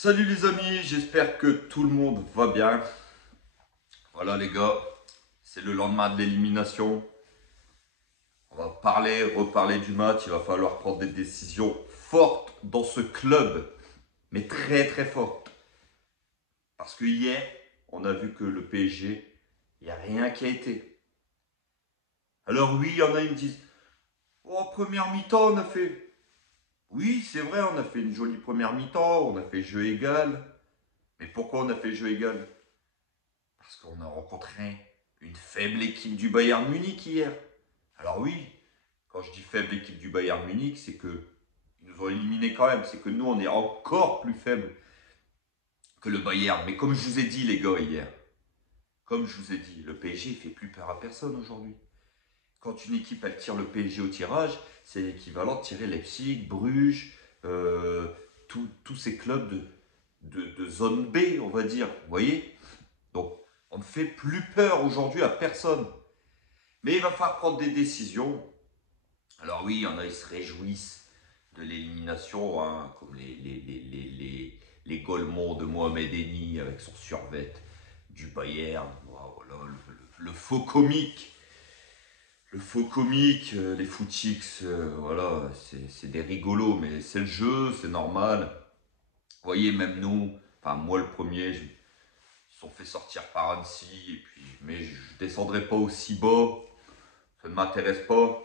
Salut les amis, j'espère que tout le monde va bien. Voilà les gars, c'est le lendemain de l'élimination. On va reparler du match. Il va falloir prendre des décisions fortes dans ce club, mais très très fortes. Parce que hier, on a vu que le PSG, il n'y a rien qui a été. Alors oui, il y en a qui me disent, oh, en première mi-temps, on a fait... Oui, c'est vrai, on a fait une jolie première mi-temps, on a fait jeu égal. Mais pourquoi on a fait jeu égal? Parce qu'on a rencontré une faible équipe du Bayern Munich hier. Alors oui, quand je dis faible équipe du Bayern Munich, c'est que ils nous ont éliminés quand même. C'est que nous, on est encore plus faible que le Bayern. Mais comme je vous ai dit, les gars, hier, comme je vous ai dit, le PSG ne fait plus peur à personne aujourd'hui. Quand une équipe, elle tire le PSG au tirage, c'est l'équivalent de tirer Leipzig, Bruges, tous ces clubs de zone B, on va dire. Vous voyez? Donc, on ne fait plus peur aujourd'hui à personne. Mais il va falloir prendre des décisions. Alors oui, il y en a, ils se réjouissent de l'élimination, hein, comme les Golemons de Mohamed Eni avec son survêt du Bayern. Voilà, le faux comique. Le faux comique, les footix, voilà, c'est des rigolos, mais c'est le jeu, c'est normal. Vous voyez, même nous, enfin moi le premier, ils sont fait sortir par Annecy, et puis, mais je ne descendrai pas aussi bas, ça ne m'intéresse pas.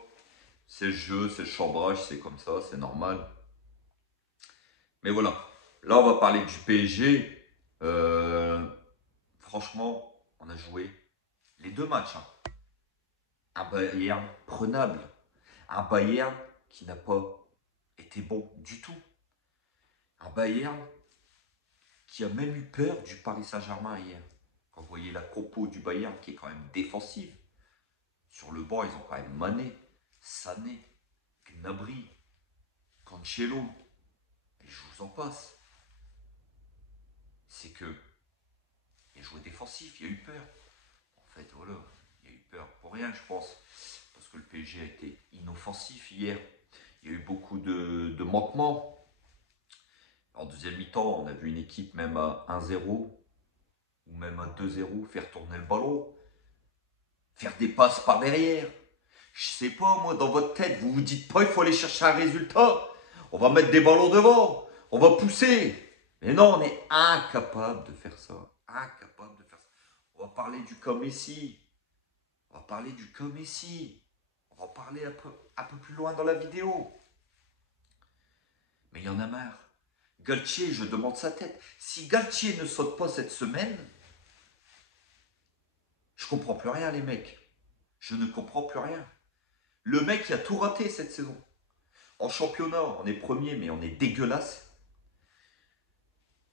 C'est le jeu, c'est le chambrage, c'est comme ça, c'est normal. Mais voilà, là on va parler du PSG. Franchement, on a joué les deux matchs. Hein. Un Bayern prenable, un Bayern qui n'a pas été bon du tout. Un Bayern qui a même eu peur du Paris Saint-Germain hier. Quand vous voyez la compo du Bayern qui est quand même défensive, sur le banc, ils ont quand même Mané, Sané, Gnabry, Cancelo, et je vous en passe. C'est que il a joué défensif, il y a eu peur. En fait, voilà, il y a eu peur pour rien, je pense. Parce que le PSG a été inoffensif hier. Il y a eu beaucoup de manquements. En deuxième mi-temps, on a vu une équipe même à 1-0 ou même à 2-0 faire tourner le ballon, faire des passes par derrière. Je sais pas, moi, dans votre tête, vous vous dites pas il faut aller chercher un résultat. On va mettre des ballons devant, on va pousser. Mais non, on est incapable de faire ça. Incapable de faire ça. On va parler du cas Messi. On va parler du cas Messi. On va en parler un peu plus loin dans la vidéo. Mais il y en a marre. Galtier, je demande sa tête. Si Galtier ne saute pas cette semaine, je comprends plus rien, les mecs. Je ne comprends plus rien. Le mec, il a tout raté cette saison. En championnat, on est premier, mais on est dégueulasse.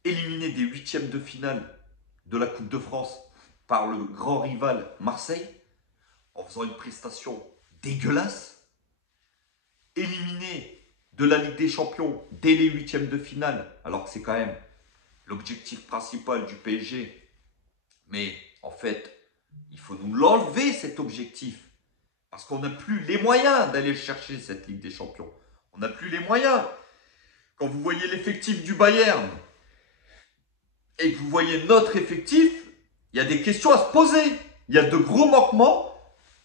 Éliminé des huitièmes de finale de la Coupe de France par le grand rival Marseille, en faisant une prestation dégueulasse. Éliminé de la Ligue des Champions dès les huitièmes de finale, alors que c'est quand même l'objectif principal du PSG. Mais en fait, il faut nous l'enlever cet objectif. Parce qu'on n'a plus les moyens d'aller chercher cette Ligue des Champions. On n'a plus les moyens. Quand vous voyez l'effectif du Bayern et que vous voyez notre effectif, il y a des questions à se poser. Il y a de gros manquements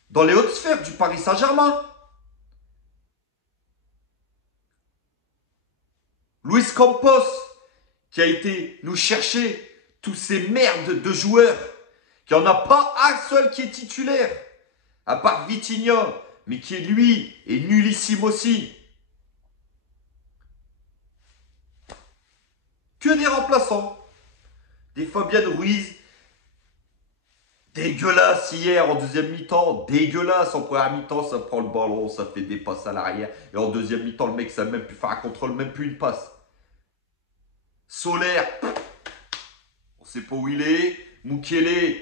dans les hautes sphères du Paris Saint-Germain. Luis Campos, qui a été nous chercher tous ces merdes de joueurs, qu'il n'y en a pas un seul qui est titulaire, à part Vitinha, mais qui lui est nullissime aussi. Que des remplaçants. Des Fabian Ruiz, dégueulasse hier en deuxième mi-temps, dégueulasse en première mi-temps, ça prend le ballon, ça fait des passes à l'arrière, et en deuxième mi-temps, le mec, ça même plus faire un contrôle, même plus une passe. Solaire, on ne sait pas où il est. Mukiele,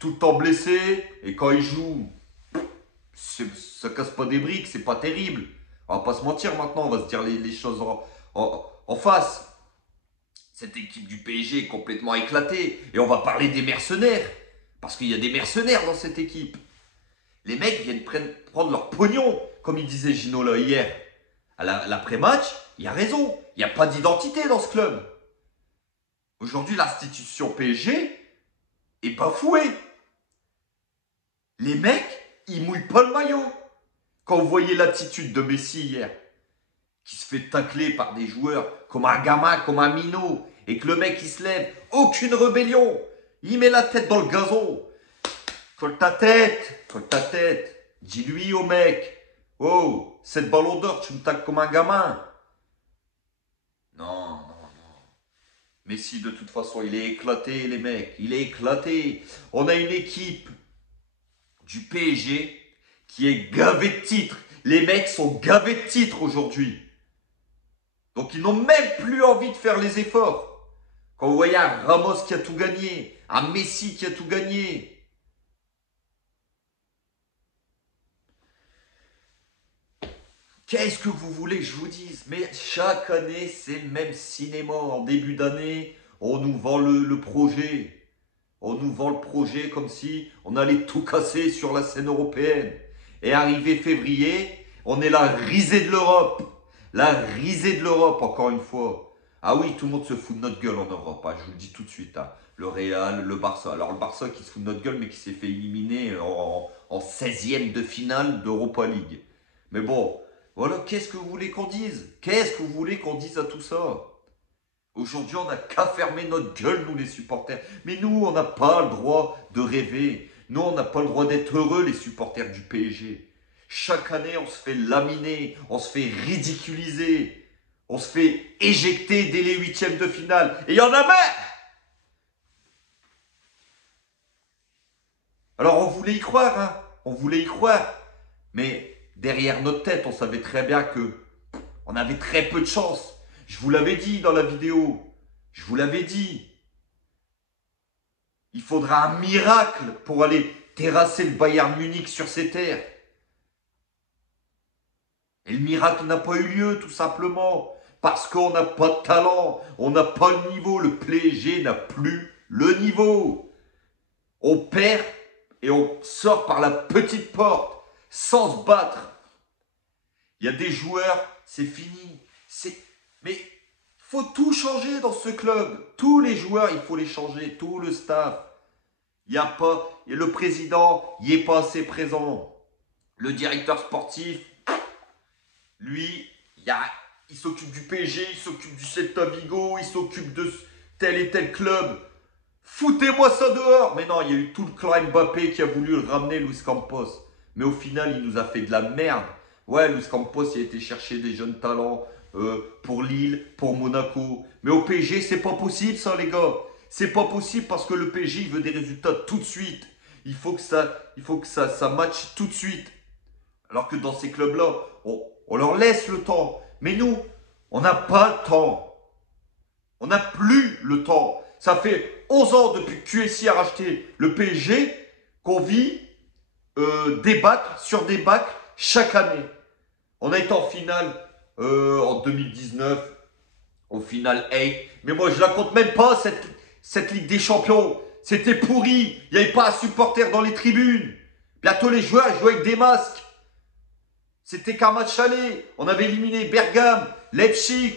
tout le temps blessé, et quand il joue, ça casse pas des briques, c'est pas terrible. On va pas se mentir maintenant, on va se dire les choses en face. Cette équipe du PSG est complètement éclatée. Et on va parler des mercenaires. Parce qu'il y a des mercenaires dans cette équipe. Les mecs viennent prendre leur pognon, comme il disait Ginola hier. À l'après-match, il a raison. Il n'y a pas d'identité dans ce club. Aujourd'hui, l'institution PSG est bafouée. Les mecs, ils mouillent pas le maillot. Quand vous voyez l'attitude de Messi hier, qui se fait tacler par des joueurs comme un gamin, comme un minot, et que le mec il se lève, aucune rébellion, il met la tête dans le gazon. Colle ta tête, colle ta tête. Dis-lui au mec, oh, cette ballon d'or, tu me tacles comme un gamin. Non, non. Messi, de toute façon, il est éclaté, les mecs. Il est éclaté. On a une équipe du PSG qui est gavée de titres. Les mecs sont gavés de titres aujourd'hui. Donc, ils n'ont même plus envie de faire les efforts. Quand vous voyez un Ramos qui a tout gagné, un Messi qui a tout gagné. Qu'est-ce que vous voulez que je vous dise? Mais chaque année, c'est le même cinéma. En début d'année, on nous vend le projet. On nous vend le projet comme si on allait tout casser sur la scène européenne. Et arrivé février, on est la risée de l'Europe. La risée de l'Europe, encore une fois. Ah oui, tout le monde se fout de notre gueule en Europe, hein, je vous le dis tout de suite. Hein. Le Real, le Barça. Alors le Barça qui se fout de notre gueule, mais qui s'est fait éliminer en 16e de finale d'Europa League. Mais bon, voilà, qu'est-ce que vous voulez qu'on dise? Qu'est-ce que vous voulez qu'on dise à tout ça? Aujourd'hui, on n'a qu'à fermer notre gueule, nous les supporters. Mais nous, on n'a pas le droit de rêver. Nous, on n'a pas le droit d'être heureux, les supporters du PSG. Chaque année, on se fait laminer, on se fait ridiculiser, on se fait éjecter dès les huitièmes de finale. Et il y en a marre! Alors, on voulait y croire, hein. On voulait y croire. Mais derrière notre tête, on savait très bien que on avait très peu de chance. Je vous l'avais dit dans la vidéo. Je vous l'avais dit. Il faudra un miracle pour aller terrasser le Bayern Munich sur ses terres. Et le miracle n'a pas eu lieu, tout simplement. Parce qu'on n'a pas de talent. On n'a pas le niveau. Le PSG n'a plus le niveau. On perd et on sort par la petite porte sans se battre. Il y a des joueurs, c'est fini. Mais il faut tout changer dans ce club. Tous les joueurs, il faut les changer. Tout le staff. Il y a pas, et le président, il n'est pas assez présent. Le directeur sportif, lui, il s'occupe du PSG, il s'occupe du Celta Vigo, il s'occupe de tel et tel club. Foutez-moi ça dehors. Mais non, il y a eu tout le clan Mbappé qui a voulu le ramener, Luis Campos. Mais au final, il nous a fait de la merde. Ouais, Luis Campos, il a été chercher des jeunes talents pour Lille, pour Monaco. Mais au PSG, c'est pas possible ça, les gars. C'est pas possible parce que le PSG, il veut des résultats tout de suite. Il faut que ça matche tout de suite. Alors que dans ces clubs-là, on leur laisse le temps. Mais nous, on n'a pas le temps. On n'a plus le temps. Ça fait 11 ans depuis que QSI a racheté le PSG qu'on vit des bacs sur des bacs chaque année. On a été en finale en 2019, au final 8. Mais moi, je la compte même pas, cette Ligue des Champions. C'était pourri. Il n'y avait pas un supporter dans les tribunes. Bientôt, les joueurs jouaient avec des masques. C'était qu'un match aller. On avait éliminé Bergame, Leipzig.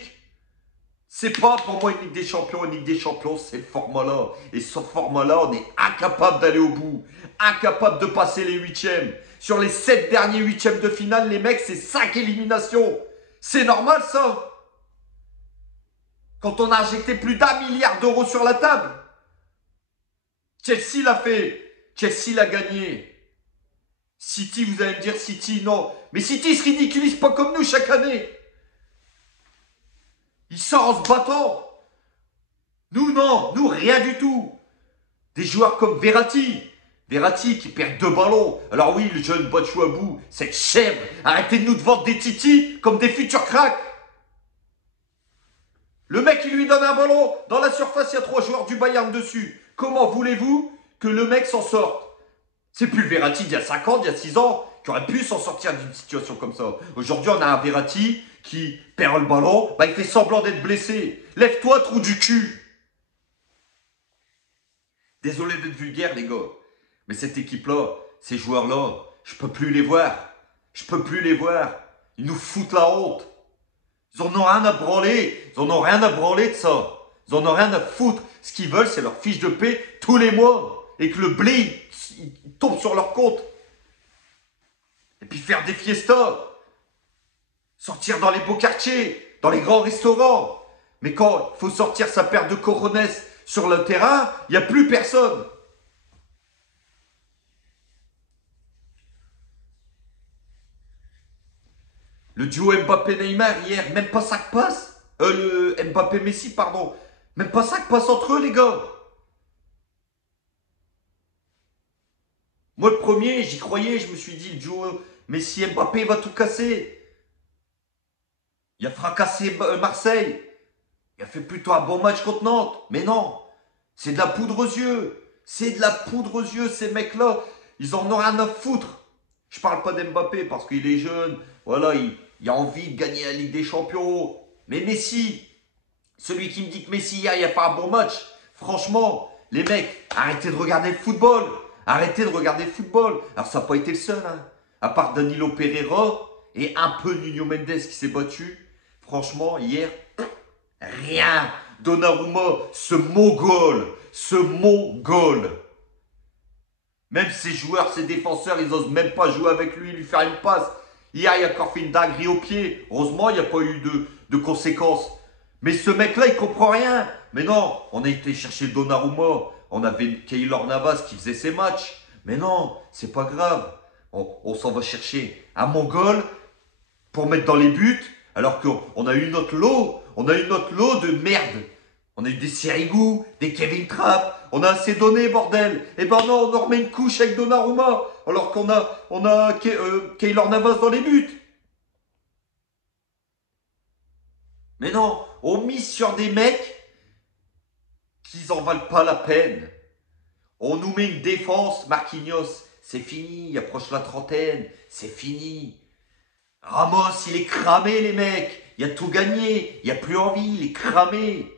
C'est pas pour moi une Ligue des Champions. Une Ligue des Champions, c'est le format-là. Et ce format-là, on est incapable d'aller au bout. Incapable de passer les huitièmes. Sur les 7 derniers huitièmes de finale, les mecs, c'est 5 éliminations. C'est normal, ça? Quand on a injecté plus d'1 milliard d'euros sur la table. Chelsea l'a fait. Chelsea l'a gagné. City, vous allez me dire City, non. Mais City se ridiculise pas comme nous chaque année. Il sort en se battant. Nous, non. Nous, rien du tout. Des joueurs comme Verratti. Verratti qui perd 2 ballons. Alors oui, le jeune Batshuayi, cette chèvre. Arrêtez de nous vendre des titis comme des futurs cracks. Le mec, il lui donne un ballon. Dans la surface, il y a 3 joueurs du Bayern dessus. Comment voulez-vous que le mec s'en sorte? C'est plus le Verratti d'il y a 5 ans, d'il y a 6 ans, qui aurait pu s'en sortir d'une situation comme ça. Aujourd'hui, on a un Verratti qui perd le ballon, il fait semblant d'être blessé. Lève-toi, trou du cul. Désolé d'être vulgaire, les gars. Mais cette équipe-là, ces joueurs-là, je peux plus les voir. Je peux plus les voir. Ils nous foutent la honte. Ils en ont rien à branler. Ils en ont rien à branler de ça. Ils en ont rien à foutre. Ce qu'ils veulent, c'est leur fiche de paix tous les mois. Et que le blé, il tombe sur leur compte. Et puis faire des fiestas. Sortir dans les beaux quartiers, dans les grands restaurants. Mais quand il faut sortir sa paire de coronets sur le terrain, il n'y a plus personne. Le duo Mbappé-Neymar hier, même pas ça que passe. Le Mbappé-Messi, pardon. Même pas ça que passe entre eux, les gars. Moi, le premier, j'y croyais, je me suis dit, le duo Messi-Mbappé va tout casser. Il a fracassé Marseille. Il a fait plutôt un bon match contre Nantes. Mais non, c'est de la poudre aux yeux. C'est de la poudre aux yeux, ces mecs-là. Ils en ont rien à foutre. Je parle pas d'Mbappé parce qu'il est jeune. Voilà, il a envie de gagner la Ligue des Champions. Mais Messi, celui qui me dit que Messi hier, il a fait un bon match. Franchement, les mecs, arrêtez de regarder le football. Arrêtez de regarder le football. Alors ça n'a pas été le seul. Hein. À part Danilo Pereira et un peu Nuno Mendes qui s'est battu. Franchement, hier, rien. Donnarumma, ce mongol. Même ses joueurs, ses défenseurs, ils n'osent même pas jouer avec lui faire une passe. Hier, il a encore fait une dinguerie au pied. Heureusement, il n'y a pas eu de conséquences. Mais ce mec-là, il comprend rien. Mais non, on a été chercher Donnarumma. On avait Keylor Navas qui faisait ses matchs. Mais non, c'est pas grave. On s'en va chercher un mongol pour mettre dans les buts. Alors qu'on a eu notre lot. On a eu notre lot de merde. On a eu des Sirigu, des Kevin Trapp. On a assez donné, bordel. Et ben non, on en remet une couche avec Donnarumma. Alors qu'on a Keylor Navas dans les buts. Mais non, on mise sur des mecs qui n'en valent pas la peine. On nous met une défense, Marquinhos, c'est fini, il approche la trentaine, c'est fini. Ramos, il est cramé, les mecs. Il a tout gagné, il n'y a plus envie, il est cramé.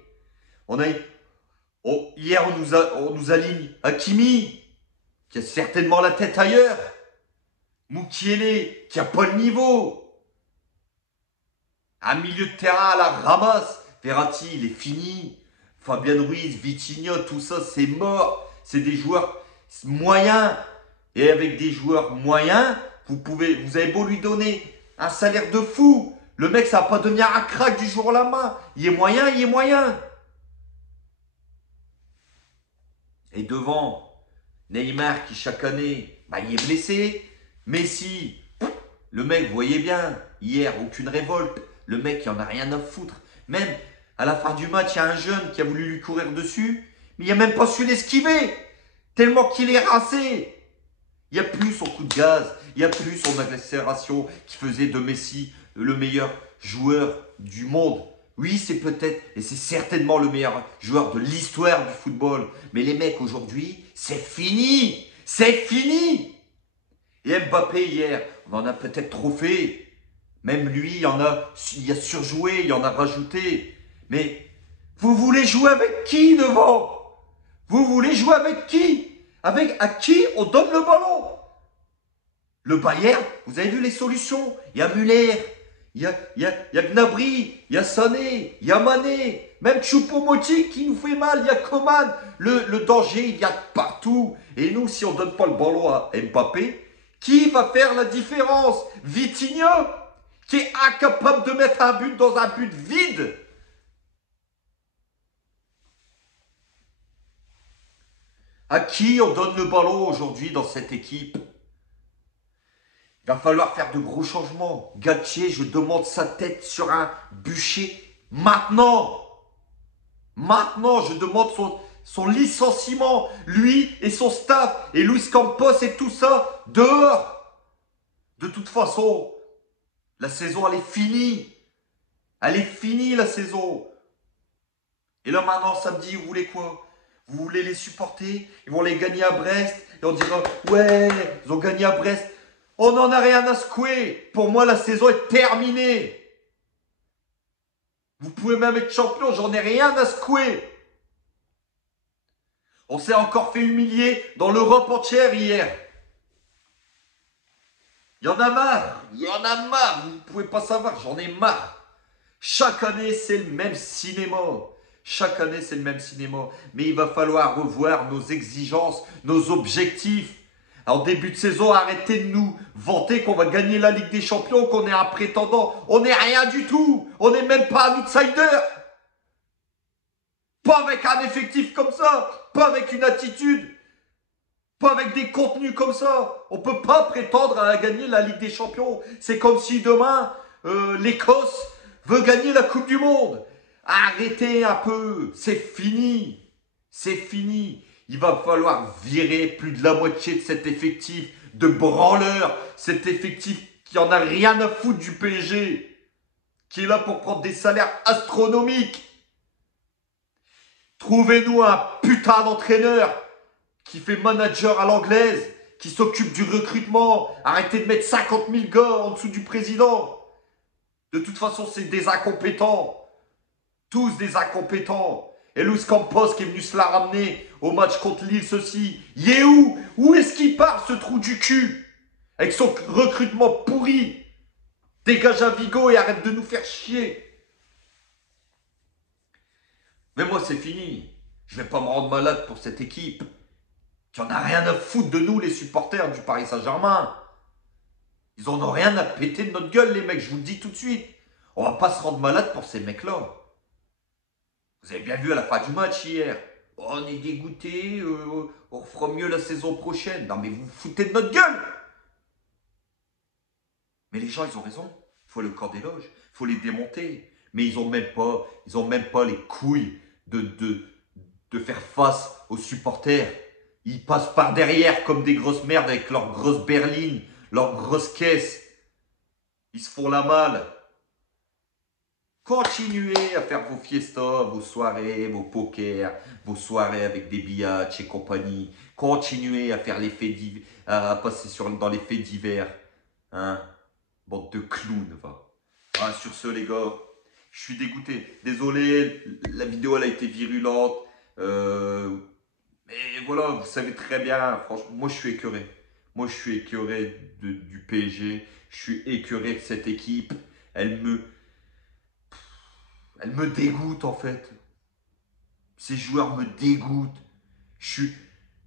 Hier, on nous aligne Hakimi, qui a certainement la tête ailleurs. Mukiele, qui n'a pas le niveau. Un milieu de terrain à la ramasse. Verratti, il est fini. Fabien Ruiz, Vitinha, tout ça, c'est mort. C'est des joueurs moyens. Et avec des joueurs moyens, vous avez beau lui donner un salaire de fou. Le mec, ça va pas devenir un crack du jour au lendemain. Il est moyen, il est moyen. Et devant, Neymar qui chaque année, il est blessé. Messi, le mec, vous voyez bien, hier, aucune révolte. Le mec, il en a rien à foutre. Même à la fin du match, il y a un jeune qui a voulu lui courir dessus, mais il n'a même pas su l'esquiver. Tellement qu'il est rincé. Il n'y a plus son coup de gaz, il n'y a plus son accélération qui faisait de Messi le meilleur joueur du monde. Oui, c'est peut-être et c'est certainement le meilleur joueur de l'histoire du football. Mais les mecs, aujourd'hui, c'est fini. C'est fini. Et Mbappé, hier, on en a peut-être trop fait. Même lui, il a surjoué, il en a rajouté. Mais vous voulez jouer avec qui devant? Vous voulez jouer avec qui? À qui on donne le ballon? Le Bayern, vous avez vu les solutions? Il y a Müller, il y a Gnabry, il y a Sané, il y a Mané, même Choupo-Moting qui nous fait mal, il y a Coman. Le danger, il vient de partout. Et nous, si on ne donne pas le ballon à Mbappé, qui va faire la différence? Vitinha, qui est incapable de mettre un but dans un but vide. À qui on donne le ballon aujourd'hui dans cette équipe? Il va falloir faire de gros changements. Galtier, je demande sa tête sur un bûcher maintenant. Maintenant, je demande son licenciement. Lui et son staff. Et Luis Campos et tout ça, dehors. De toute façon, la saison, elle est finie. Elle est finie, la saison. Et là, maintenant, samedi, vous voulez quoi? Vous voulez les supporter? Ils vont les gagner à Brest. Et on dira, ouais, ils ont gagné à Brest. On n'en a rien à secouer. Pour moi, la saison est terminée. Vous pouvez même être champion, j'en ai rien à secouer. On s'est encore fait humilier dans l'Europe entière hier. Il y en a marre. Il y en a marre. Vous ne pouvez pas savoir, j'en ai marre. Chaque année, c'est le même cinéma. Chaque année, c'est le même cinéma. Mais il va falloir revoir nos exigences, nos objectifs. En début de saison, arrêtez de nous vanter qu'on va gagner la Ligue des Champions, qu'on est un prétendant. On n'est rien du tout. On n'est même pas un outsider. Pas avec un effectif comme ça. Pas avec une attitude. Pas avec des contenus comme ça. On ne peut pas prétendre à gagner la Ligue des Champions. C'est comme si demain, l'Écosse veut gagner la Coupe du Monde. Arrêtez un peu. C'est fini. C'est fini. Il va falloir virer plus de la moitié de cet effectif de branleurs. Cet effectif qui en a rien à foutre du PSG. Qui est là pour prendre des salaires astronomiques. Trouvez-nous un putain d'entraîneur qui fait manager à l'anglaise, qui s'occupe du recrutement. Arrêtez de mettre 50 000 gars en dessous du président. De toute façon, c'est des incompétents. Tous des incompétents. Et Luis Campos qui est venu se la ramener au match contre Lille, ceci. Il est où? Où est-ce qu'il part, ce trou du cul? Avec son recrutement pourri. Dégage à Vigo et arrête de nous faire chier. Mais moi, c'est fini. Je vais pas me rendre malade pour cette équipe. Tu en as rien à foutre de nous, les supporters du Paris Saint-Germain. Ils en ont rien à péter de notre gueule, les mecs, je vous le dis tout de suite. On va pas se rendre malade pour ces mecs-là. Vous avez bien vu à la fin du match hier. Oh, on est dégoûté, on refera mieux la saison prochaine. Non mais vous vous foutez de notre gueule. Mais les gens, ils ont raison. Il faut le corps d'éloge. Il faut les démonter. Mais ils ont même pas les couilles de faire face aux supporters. Ils passent par derrière comme des grosses merdes avec leurs grosses berlines, leurs grosses caisses. Ils se font la malle. Continuez à faire vos fiestas, vos soirées, vos pokers, vos soirées avec des biatchs et compagnie. Continuez à faire les faits divers, à passer dans les faits divers. Hein? Bande de clowns, va. Ah, sur ce, les gars, je suis dégoûté. Désolé, la vidéo, elle a été virulente. Mais voilà, vous savez très bien, franchement, moi, je suis écœuré. Moi, je suis écœuré du PSG. Je suis écœuré de cette équipe. Elle me dégoûte, en fait. Ces joueurs me dégoûtent.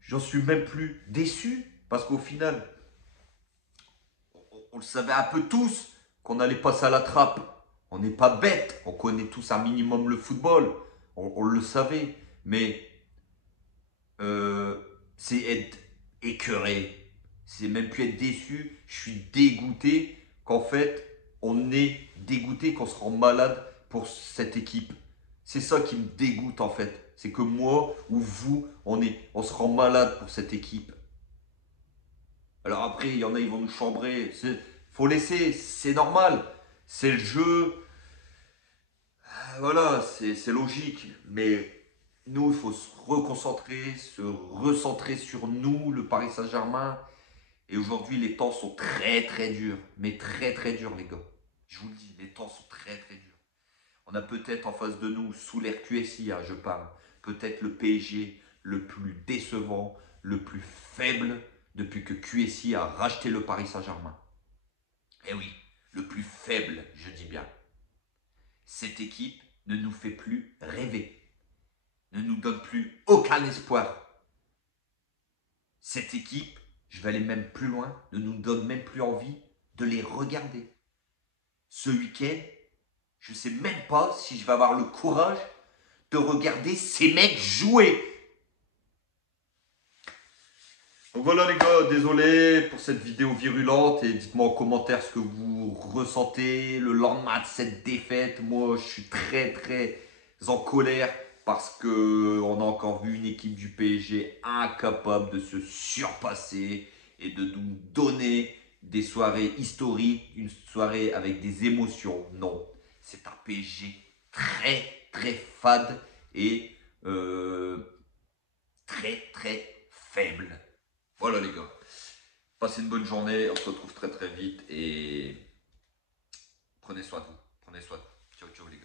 J'en suis même plus déçu. Parce qu'au final, on le savait un peu tous qu'on allait passer à la trappe. On n'est pas bêtes. On connaît tous un minimum le football. On le savait. Mais c'est être écœuré. C'est même plus être déçu. Je suis dégoûté qu'en fait, on est dégoûté qu'on se rend malade pour cette équipe. C'est ça qui me dégoûte en fait. C'est que moi ou vous, on se rend malade pour cette équipe. Alors après, il y en a, ils vont nous chambrer. Faut laisser, c'est normal. C'est le jeu. Voilà, c'est logique. Mais nous, il faut se reconcentrer, se recentrer sur nous, le Paris Saint-Germain. Et aujourd'hui, les temps sont très très durs. Mais très très durs, les gars. Je vous le dis, les temps sont très très durs. On a peut-être en face de nous, sous l'ère QSI, hein, je parle, peut-être le PSG le plus décevant, le plus faible depuis que QSI a racheté le Paris Saint-Germain. Eh oui, le plus faible, je dis bien. Cette équipe ne nous fait plus rêver, ne nous donne plus aucun espoir. Cette équipe, je vais aller même plus loin, ne nous donne même plus envie de les regarder. Ce week-end, je ne sais même pas si je vais avoir le courage de regarder ces mecs jouer. Donc voilà les gars, désolé pour cette vidéo virulente et dites-moi en commentaire ce que vous ressentez le lendemain de cette défaite. Moi je suis très très en colère parce qu'on a encore vu une équipe du PSG incapable de se surpasser et de nous donner des soirées historiques, une soirée avec des émotions. Non, c'est un PSG très très fade et très très faible. Voilà les gars, passez une bonne journée, on se retrouve très très vite et prenez soin de vous, ciao ciao les gars.